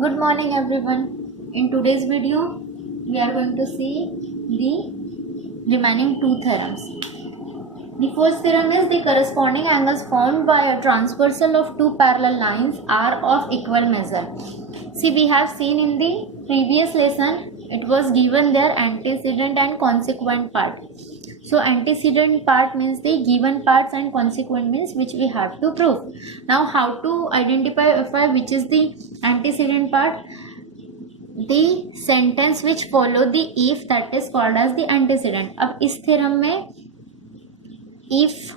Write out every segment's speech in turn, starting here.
Good morning everyone. In today's video, we are going to see the remaining two theorems. The first theorem is the corresponding angles formed by a transversal of two parallel lines are of equal measure. See, we have seen in the previous lesson, it was given their antecedent and consequent part. So antecedent part means the given parts and consequent means which we have to prove. Now how to identify which is the antecedent part? The sentence which follow the if, that is called as the antecedent. अब इस theorem में if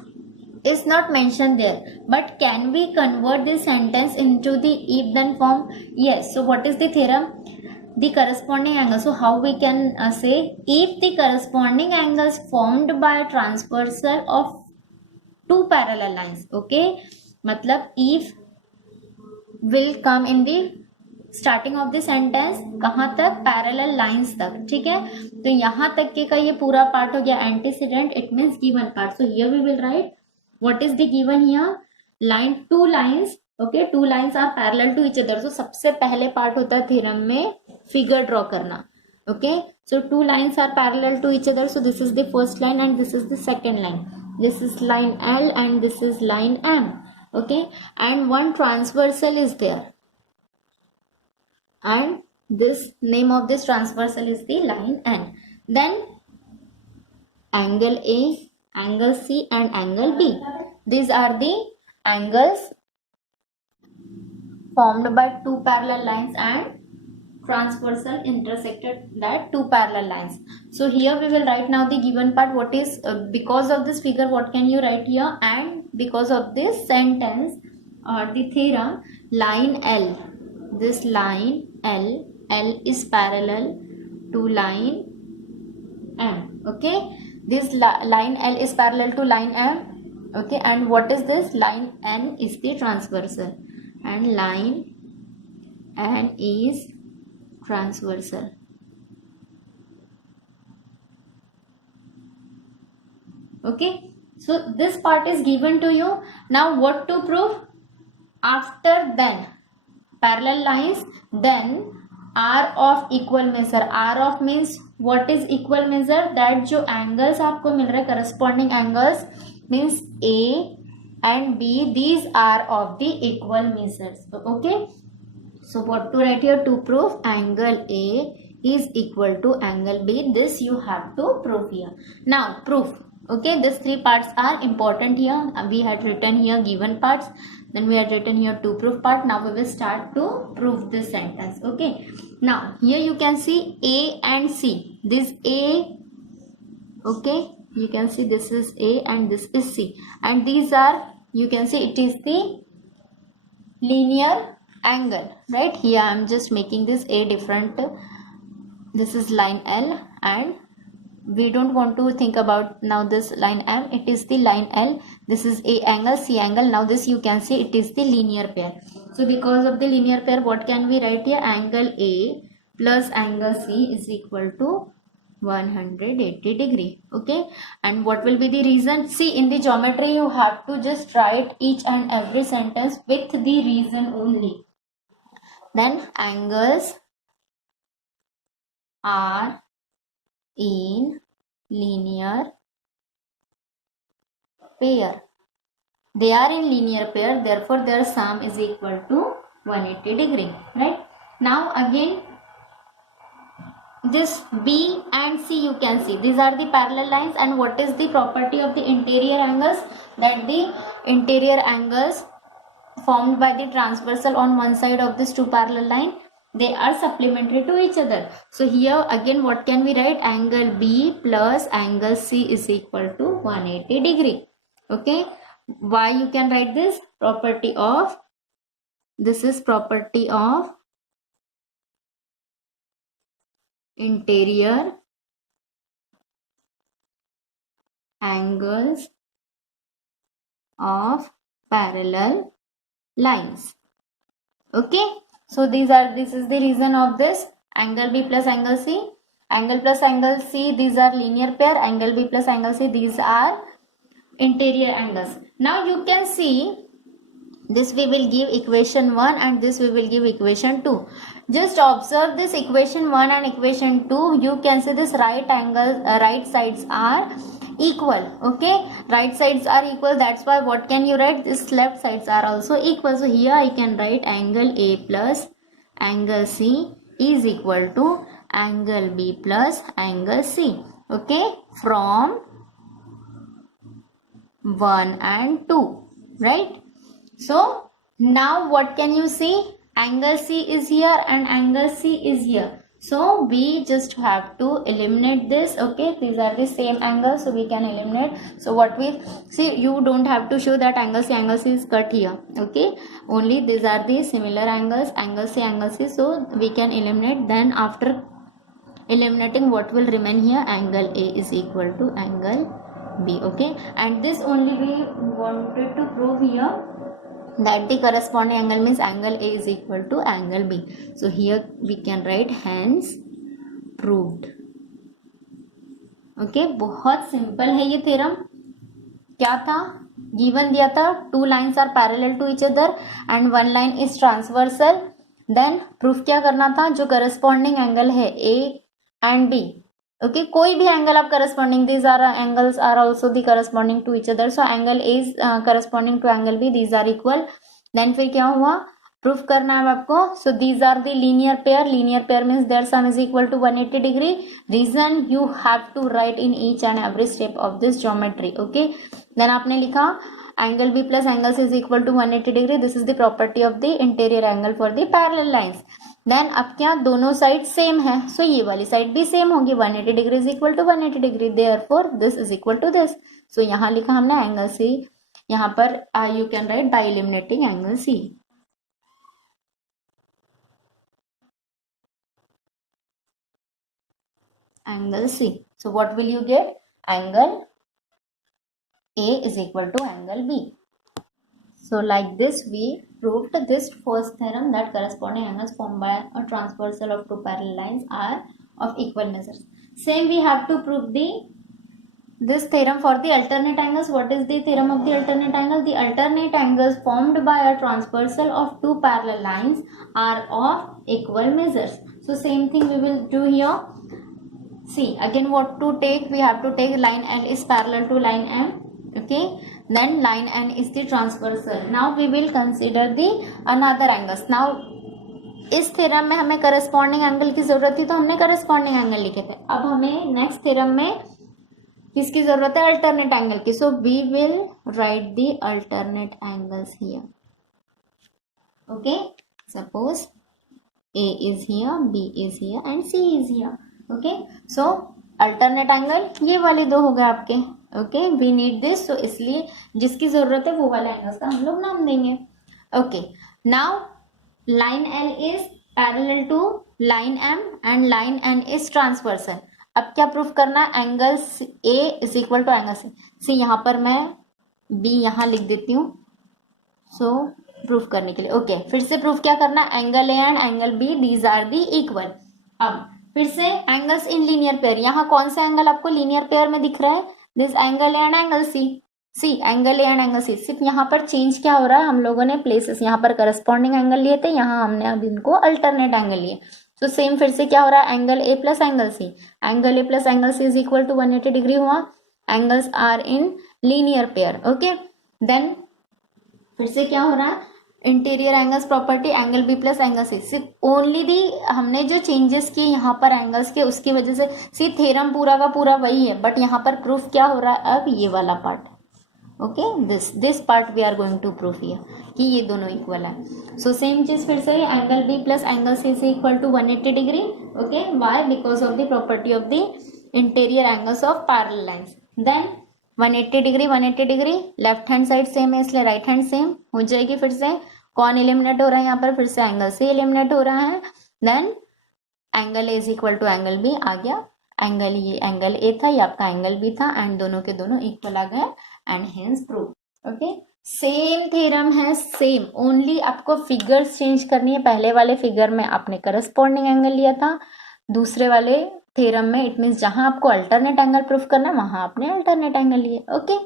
is not mentioned there, but can we convert this sentence into the if then form? Yes. So what is the theorem? The corresponding angle. So how we can say, if the corresponding angles formed by a transversal of two parallel lines, okay, मतलब if will come in the starting of the sentence कहाँ तक, parallel lines तक, ठीक है. तो यहाँ तक के का ये पूरा पार्ट हो गया antecedent. It means given part. So here we will write what is the given here. Line, two lines, okay, two lines are parallel to each other. तो सबसे पहले पार्ट होता है थ्योरम में फिगर ड्रॉ करना. Okay, so two lines are parallel to each other. So this is the first line and this is the second line. This is line L and this is line M. Okay, and one transversal is there, and this name of this transversal is the line N. Then angle A, angle C and angle B. These are the angles formed by two parallel lines and transversal intersected that two parallel lines. So here we will write now the given part. What is because of this figure, what can you write here? And because of this sentence or the theorem, line L, this line L is parallel to line M. Okay, this line L is parallel to line M. Okay, and what is this? Line N is the transversal, and line N is transversal. Okay, so this part is given to you. Now what to prove? After then parallel lines, then are of equal measure. R of means what is equal measure? that जो angles आपको मिल रहे corresponding angles means A and B, these are of the equal measures. Okay, so what to write here to prove angle A is equal to angle B? This you have to prove here. Now proof. Okay, these three parts are important here. We had written here given parts, then we had written here to prove part. Now we will start to prove this sentence. Okay, now here you can see A and C. This A, okay, you can see this is A and this is C, and these are, you can see it is the linear angle, right? Here I am just making this A different. This is line L, and we don't want to think about now this line M. It is the line L. This is A angle, C angle. Now this you can see it is the linear pair. So because of the linear pair, what can we write here? Angle A plus angle C is equal to 180 degree. Okay, and what will be the reason? See, in the geometry you have to just write each and every sentence with the reason only. Then angles are in linear pair. They are in linear pair, therefore their sum is equal to 180 degree, right? Now again this B and C, you can see these are the parallel lines, and what is the property of the interior angles? That the interior angles formed by the transversal on one side of this two parallel line, they are supplementary to each other. So here again what can we write? Angle B plus angle C is equal to 180 degree. Okay, why you can write this? Property of, this is property of interior angles of parallel lines. Okay, so this is the reason of this. Angle B plus angle C, angle plus angle C, these are linear pair. Angle B plus angle C, these are interior angles. Now you can see This we will give equation 1 and this we will give equation 2. Just observe this equation 1 and equation 2. You can see this right sides are equal. Okay, right sides are equal. That's why what can you write? This left sides are also equal. So here I can write angle A plus angle C is equal to angle B plus angle C. Okay, from 1 and 2, right? So now what can you see? Angle C is here and angle C is here. So we just have to eliminate this. Okay, these are the same angles, so we can eliminate. So what we see, you don't have to show that angle C is cut here. Okay, only these are the similar angles, angle C. So we can eliminate. Then after eliminating, what will remain here? Angle A is equal to angle B. Okay, and this only we wanted to prove here, that the corresponding angle means angle A is equal to angle B. So here we can write hence proved. Okay, बहुत simple है ये theorem. क्या था? Given दिया था two lines are parallel to each other and one line is transversal. Then proof क्या करना था? जो करस्पॉन्डिंग एंगल है ए एंड बी, ओके, कोई भी एंगल आप corresponding, these are angles are also the corresponding to each other. So angle A is corresponding to angle B, these are equal. Then फिर क्या हुआ? प्रूफ करना है आपको. So these are the linear pair means their sum is equal to 180 degree. Reason you have to write in each and every step of this geometry. Okay, then आपने लिखा angle B plus angle C is equal to 180 degree. This is the property of the interior angle for the parallel lines. Then अब क्या, दोनों side same है, सो ये वाली side भी same होगी. 180 degree is equal to 180 degree, therefore this is equal to this. So यहाँ लिखा हमने एंगल सी. यहाँ पर you can write by eliminating angle C. Angle C. So what will you get? Angle A is equal to angle B. So like this we proved this first theorem, that corresponding angles formed by a transversal of two parallel lines are of equal measures. Same we have to prove this theorem for the alternate angles. What is the theorem of the alternate angle? The alternate angles formed by a transversal of two parallel lines are of equal measures. So same thing we will do here. See again what to take? We have to take line L is parallel to line M. Okay, then line N is the transversal. Now we will consider the another angles. Now इस theorem में हमें corresponding angle की जरूरत थी, तो हमने corresponding angle लिखे थे. अब हमें नेक्स्ट थ्योरम में किसकी जरूरत है? अल्टरनेट एंगल की. So we will write the alternate angles here. Okay, suppose A is here, B is here and C is here. Okay, so alternate angle ये वाले दो हो गए आपके. Okay, we need this. So इसलिए जिसकी जरूरत है वो वाले एंगल्स का हम लोग नाम देंगे. Okay, now line L is parallel to line M and line N is transversal. अब क्या प्रूफ करना? Angle A is equal to angle C. यहाँ पर मैं B यहाँ लिख देती हूँ सो प्रूफ करने के लिए. ओके, फिर से प्रूफ क्या करना? Angle A and angle B these are the equal. अब फिर से एंगल्स इन लीनियर पेयर. यहाँ कौन सा एंगल आपको लीनियर पेयर में दिख रहा है? This angle A and angle C. Angle A and angle C. सिर्फ यहाँ पर चेंज क्या हो रहा है? हम लोगों ने प्लेसेस, यहाँ पर करस्पॉन्डिंग एंगल लिए थे, यहाँ हमने अब इनको अल्टरनेट एंगल लिए. तो सेम फिर से क्या हो रहा है? Angle A plus angle C. Angle A plus angle C is equal to 180 degree हुआ. Angles are in linear pair. Okay, then फिर से क्या हो रहा है? Interior angles property angle B plus angle C. सिर्फ ओनली दी हमने जो चेंजेस किए यहाँ पर एंगल्स के, उसकी वजह से सी थ्योरम पूरा का पूरा वही है, बट यहाँ पर प्रूफ क्या हो रहा है? अब ये वाला part. Okay, this part we are going to proof here कि ये दोनों इक्वल है. सो सेम चीज फिर से angle B plus angle C is equal to 180 degree. Okay, why? Because of the property of the interior angles of parallel lines. Then 180 degree left hand side same है इसलिए right hand same हो जाएगी. फिर से कौन eliminate हो रहा है यहाँ पर? फिर से एंगल सी एलिमिनेट हो रहा है. Then angle A is equal to angle B आ गया. एंगल ये एंगल ए था, ये आपका एंगल बी था एंड दोनों के दोनों इक्वल आ गए and hence prove. Okay, same theorem है, सेम, ओनली आपको फिगर्स चेंज करनी है. पहले वाले फिगर में आपने करस्पॉन्डिंग एंगल लिया था, दूसरे वाले थ्योरम में इट मीन्स जहां आपको अल्टरनेट एंगल प्रूफ करना वहां आपने अल्टरनेट एंगल लिए. Okay,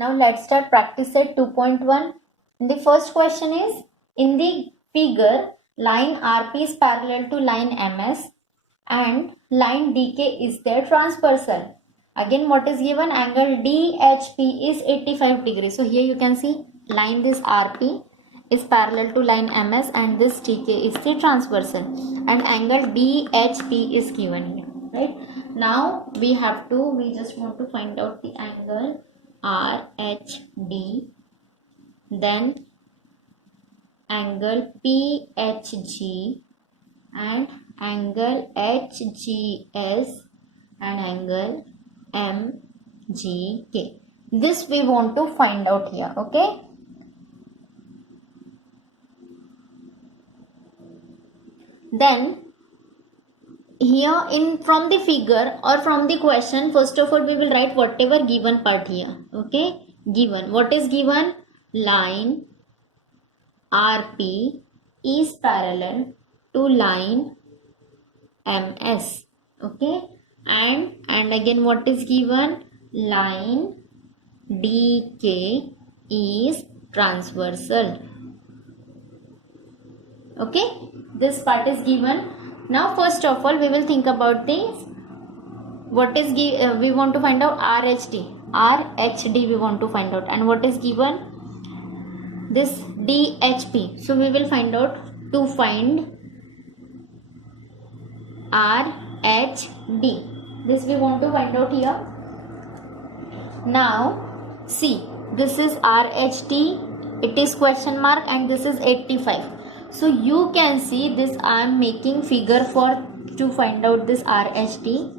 Now let's start practice set 2.1. The first question is, in the figure, line RP is parallel to line MS and line DK is their transversal. Again, what is given? Angle DHP is 85 degrees. So here you can see line this RP is parallel to line MS and this TK is the transversal and angle DHP is given here, right? Now we just want to find out the angle RHD, then angle PHG and angle HGS and angle MGK. This we want to find out here, okay? Then here from the figure or from the question, first of all we will write whatever given part here, okay? Given, what is given? Line RP is parallel to line MS, okay? And again what is given? Line DK is transversal, okay? This part is given. Now first of all we will think about this. What is we want to find out? RHD we want to find out, and what is given? This DHP. So we will find out, to find RHD, this we want to find out here. Now see, this is RHD, it is question mark, and this is 85. So you can see this, I am making figure to find out this RHD.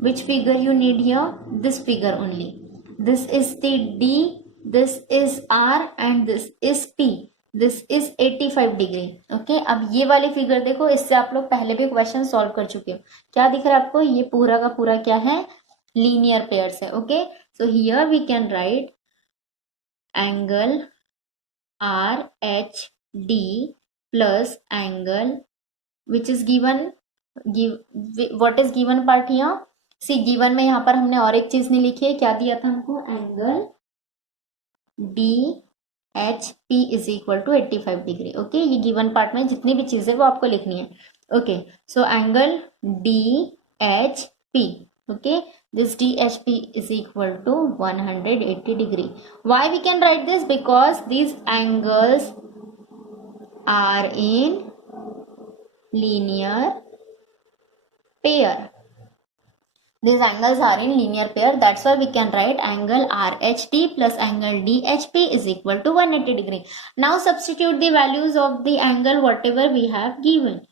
Which figure you need here? This figure only. This is the D, this is R and this is P. This is 85 degree, okay? अब ये वाली figure देखो, इससे आप लोग पहले भी question solve कर चुके हो. क्या दिख रहा है आपको? ये पूरा का पूरा क्या है? लीनियर पेयर्स है, okay? So here we can write angle RHD plus angle which is given, what is given part here? See, given में यहाँ पर हमने और एक चीज नहीं लिखी है. क्या दिया था हमको? Angle DHP is equal to 85 degree, okay? ये गिवन पार्ट में जितनी भी चीजें वो आपको लिखनी है, okay? So angle DHP, okay? This DHP is equal to 180 degree. Why we can write this? Because these angles are in linear pair. These angles are in linear pair. That's why we can write angle RHD plus angle DHP is equal to 180 degree. Now substitute the values of the angle whatever we have given.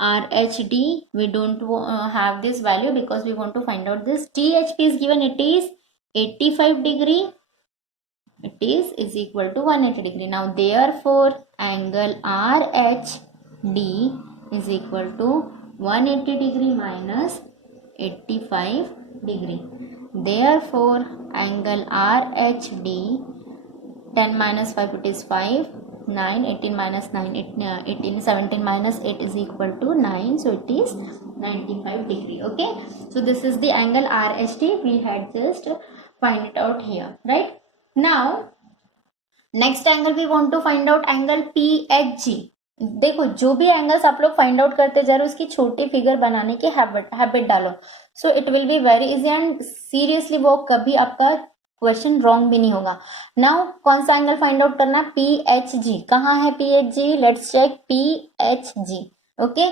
RHD, we don't have this value because we want to find out this. DHP is given, it is 85 degree. It is equal to 180 degree. Now therefore angle RHD is equal to 180 degree minus 85 degree. Therefore angle RHD, 10 minus 5 it is 5, 9, 18 minus 9, 18, 17 minus 8 is equal to 9. So it is 95 degree, okay? So this is the angle RHD. We had just find it out here, right? Now next angle we want to find out angle PHG. देखो, जो भी angles आप लोग find out करते जा रहे हो उसकी छोटी फिगर बनाने की हैबिट डालो. So it will be very easy and seriously वो कभी आपका क्वेश्चन रॉन्ग भी नहीं होगा. नाउ कौन सा एंगल फाइंड आउट करना है? PHG. कहाँ है PHG? Let's check PHG, okay?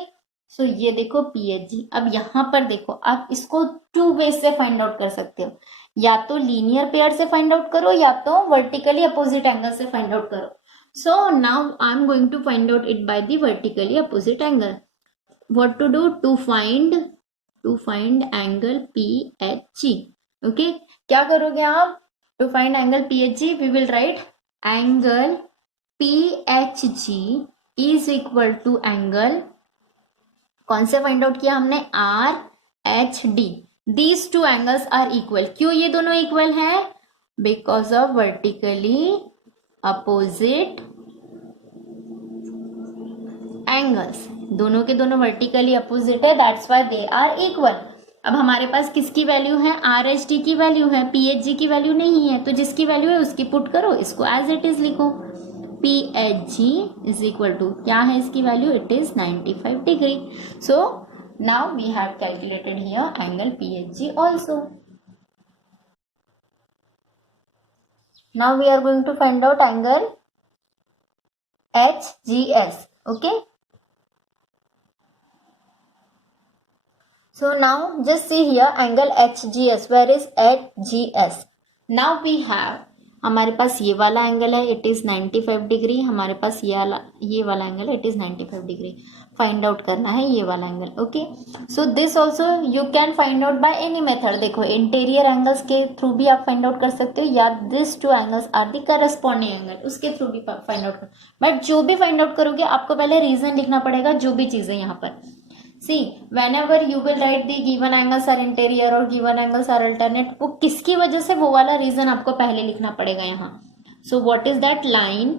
So ये देखो PHG. अब यहाँ पर देखो, आप इसको टू वे से फाइंड आउट कर सकते हो. या तो लीनियर पेयर से फाइंड आउट करो या तो वर्टिकली अपोजिट एंगल से फाइंड आउट करो. So now I am going to find out it by the vertically opposite angle. What to do? To find angle PHG. Okay? क्या करोगे आप? To find angle PHG, we will write angle PHG is equal to angle, कौन से find out किया हमने? RHD. These two angles are equal. क्यों ये दोनों इक्वल है? Because of vertically opposite angles. दोनों के दोनों वर्टिकली अपोजिट है, that's why they are equal. अब हमारे पास किसकी वैल्यू है, आर एच डी की वैल्यू है, पी एच जी की वैल्यू नहीं है, तो जिसकी वैल्यू है उसकी पुट करो, इसको एज इट इज लिखो, P H G is equal to क्या है इसकी value, it is 95 degree. So now we have calculated here angle P H G also. Now we are going to find out angle HGS. Okay. So now just see here angle HGS. Where is HGS? Now we have हमारे पास ये वाला angle है, it is 95 degree. हमारे पास ये वाला angle है, it is 95 degree. Find out करना है ये वाला angle. Okay, so this also you can find out by any method. देखो इंटीरियर एंगल्स के थ्रू भी आप फाइंड आउट कर सकते हो, या this two angles are the corresponding angle, उसके थ्रू भी फाइंड आउट कर. बट जो भी फाइंड आउट करोगे आपको पहले रीजन लिखना पड़ेगा, जो भी चीजें यहाँ पर. See, whenever you will write the given angles are interior और given angles are alternate, वो किसकी वजह से, वो वाला रीजन आपको पहले लिखना पड़ेगा यहाँ. So what is that line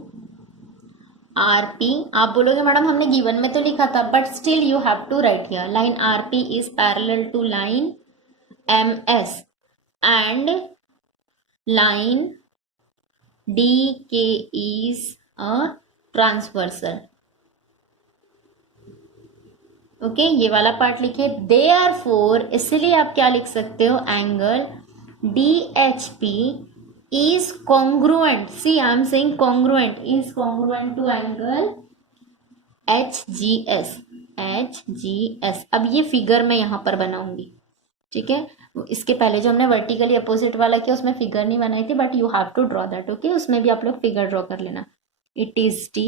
RP? आप बोलोगे मैडम हमने गिवन में तो लिखा था, but still you have to write here line RP is parallel to line MS and line DK is a transversal. Okay ये वाला पार्ट लिखे. देयरफॉर इसलिए आप क्या लिख सकते हो, angle DHP is congruent. See I am saying congruent, is congruent to angle HGS. HGS अब ये फिगर मैं यहाँ पर बनाऊंगी, ठीक है. इसके पहले जो हमने वर्टिकली अपोजिट वाला किया उसमें फिगर नहीं बनाई थी, but you have to draw that. Okay, उसमें भी आप लोग फिगर ड्रॉ कर लेना. It is T,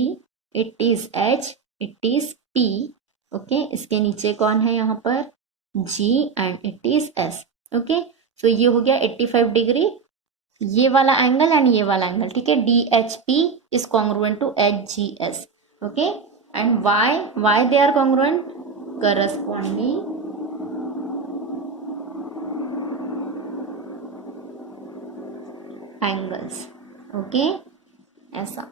it is H, it is P. Okay, इसके नीचे कौन है यहाँ पर, G and it is S. Okay, so ये हो गया 85 डिग्री ये वाला एंगल एंड ये वाला एंगल, ठीक है. DHP is congruent to HGS. Okay, and why they are congruent, corresponding angles. Okay, ऐसा.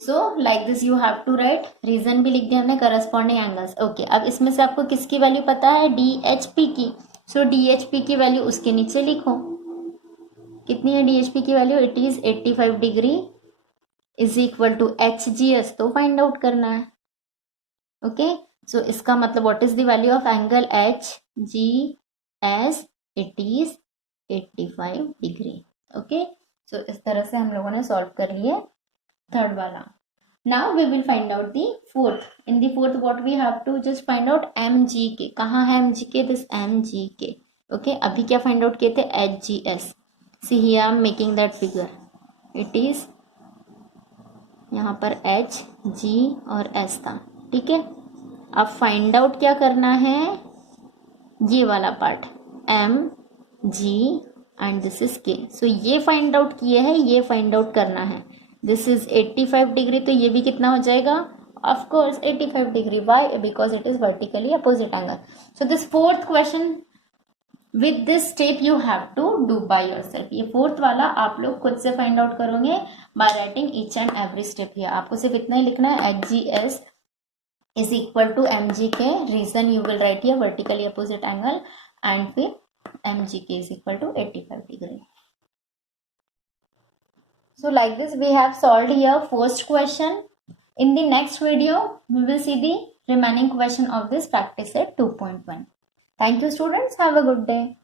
So like this you have to write, reason भी लिख दिया हमने, करस्पॉन्डिंग एंगल्स. ओके, अब इसमें से आपको किसकी वैल्यू पता है, DHP की. सो DHP की वैल्यू उसके नीचे लिखो. कितनी है DHP की वैल्यू, it is 85 degree is equal to HGS, तो फाइंड आउट करना है. ओके, सो इसका मतलब what is the value of angle HGS, it is 85 degree. Okay, so इस तरह से हम लोगों ने सॉल्व कर लिए थर्ड वाला. Now we will find out the fourth. In the fourth what we have to just find out MGK. कहाँ है MGK, दिस MGK. ओके, अभी क्या फाइंड आउट किए थे, HGS. See here I am making that figure, it is यहाँ पर H, G और S था, ठीक है. अब फाइंड आउट क्या करना है, ये वाला part M, G and this is K. सो ये फाइंड आउट किए हैं, ये फाइंड आउट करना है. दिस इज 85 डिग्री, तो ये भी कितना हो जाएगा, of course 85 degree. Why, because it is vertically opposite angle. So this fourth question with this step you have to do by yourself. ये फोर्थ वाला आप लोग खुद से फाइंड आउट करोगे by writing each and every step here. आपको सिर्फ इतना ही लिखना है, HGS is equal to MGK. Reason you will write here vertically opposite angle, and फिर MGK is equal to 85 degree. So like this we have solved here first question. In the next video we will see the remaining question of this practice set 2.1. Thank you students. Have a good day.